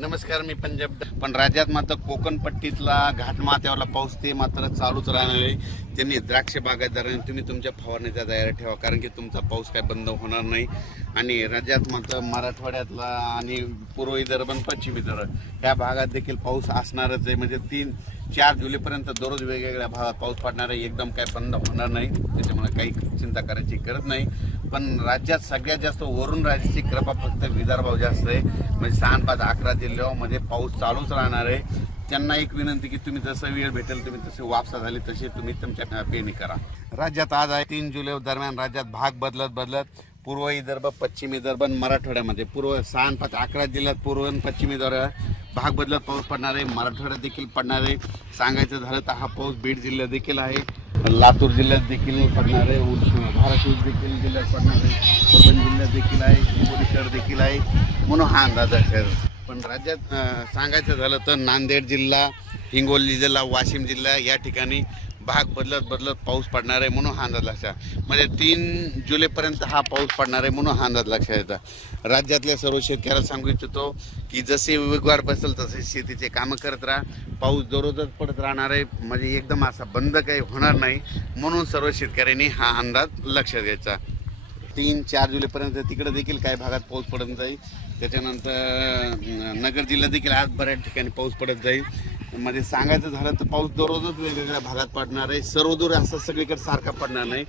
नमस्कार मी पंजाब पण राज्यात मात्र कोकणपट्टीतला घाटमाथ्यावरला पाऊस ते मात्र चालूच राहणार आहे. त्यांनी द्राक्ष बागायतदारांनी तुम्ही तुमच्या फवारणीचा तयारी ठेवा कारण की तुमचा पाऊस काय बंद होणार नाही. आणि राज्यात मात्र मराठवाड्यातला आणि पूर्व विदर्भ आणि पश्चिम विदर्भ ह्या भागात देखील पाऊस असणारच आहे. म्हणजे तीन चार जुलैपर्यंत दररोज वेगवेगळ्या भागात पाऊस पडणार आहे एकदम काय बंद होणार नाही. त्याच्यामुळे काही चिंता करायची गरज नाही. पण राज्यात सगळ्यात जास्त वरून राज्याची कृपा फक्त विदर्भाव जास्त आहे. म्हणजे सहा पाच अकरा जिल्ह्यामध्ये पाऊस चालूच राहणार आहे. त्यांना एक विनंती की तुम्ही जसं वेळ भेटेल तुम्ही तसे वापसा झाली तशी तुम्ही तुमच्या पेणी करा. राज्यात आज आहे तीन जुलै दरम्यान राज्यात भाग बदलत बदलत पूर्व विदर्भ पश्चिम विदर्भ आणि मराठवाड्यामध्ये. पूर्व सहा आणि पाच अकरा जिल्ह्यात पूर्व आणि पश्चिम विदर्भ. भाग बदलत पाऊस पडणार आहे मराठवाड्यात देखील पडणार आहे. सांगायचं झालं तर हा पाऊस बीड जिल्ह्यात देखील आहे. लातूर जिल्ह्यात देखील पडणार आहे. धाराशिव देखील जिल्ह्यात पडणार आहे. परभणी जिल्ह्यात देखील आहे. हिंगोली शहर देखील आहे. म्हणून हा अंदाज आहे पण राज्यात सांगायचं झालं तर नांदेड जिल्हा हिंगोली जिल्हा वाशिम जिल्हा या ठिकाणी भाग बदलत बदलत पाऊस पडणार आहे म्हणून हा अंदाज लक्षात म्हणजे तीन जुलैपर्यंत हा पाऊस पडणार आहे म्हणून हा अंदाज लक्षात येतात राज्यातल्या सर्व शेतकऱ्याला सांगू इच्छितो की जसे वेगवार बसेल तसे शेतीचे कामं करत राहा. पाऊस दररोजच पडत राहणार आहे. म्हणजे एकदम असा बंद काही होणार नाही. म्हणून सर्व शेतकऱ्यांनी हा अंदाज लक्षात घ्यायचा तीन चार जुलैपर्यंत तिकडे देखील काही भागात पाऊस पडत जाईल. त्याच्यानंतर नगर जिल्ह्यात देखील आज बऱ्याच ठिकाणी पाऊस पडत जाईल. म्हणजे सांगायचं झालं तर पाऊस दररोजच वेगवेगळ्या भागात पडणार आहे. सर्वदूर असं सगळीकडे सारखा पडणार नाही.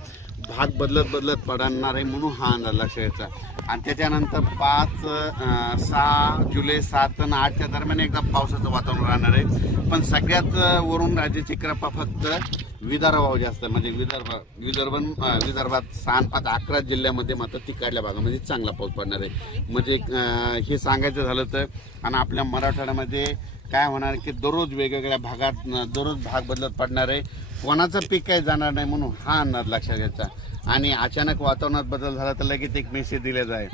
भाग बदलत बदलत पडणार आहे म्हणून हा अंदाज लक्षात यायचा आणि त्याच्यानंतर पाच सहा जुलै सात आणि आठच्या दरम्यान एकदा पावसाचं वातावरण राहणार आहे. पण सगळ्यात वरून राज्याची कृपा फक्त विदर्भावर जास्त म्हणजे विदर्भ विदर्भ विदर्भात सहा पाच अकरा जिल्ह्यामध्ये मात्र तिकडल्या भागामध्ये म्हणजे चांगला पाऊस पडणार आहे. म्हणजे हे सांगायचं झालं तर आणि आपल्या मराठवाड्यामध्ये काय होणार की दररोज वेगवेगळ्या भागात दररोज भाग बदलत पडणार आहे. कोणाचं पीक काही जाणार नाही म्हणून हा अंदाज लक्षात घ्यायचा. आणि अचानक वातावरणात बदल झाला तर लगेच एक मेसेज दिला जाईल.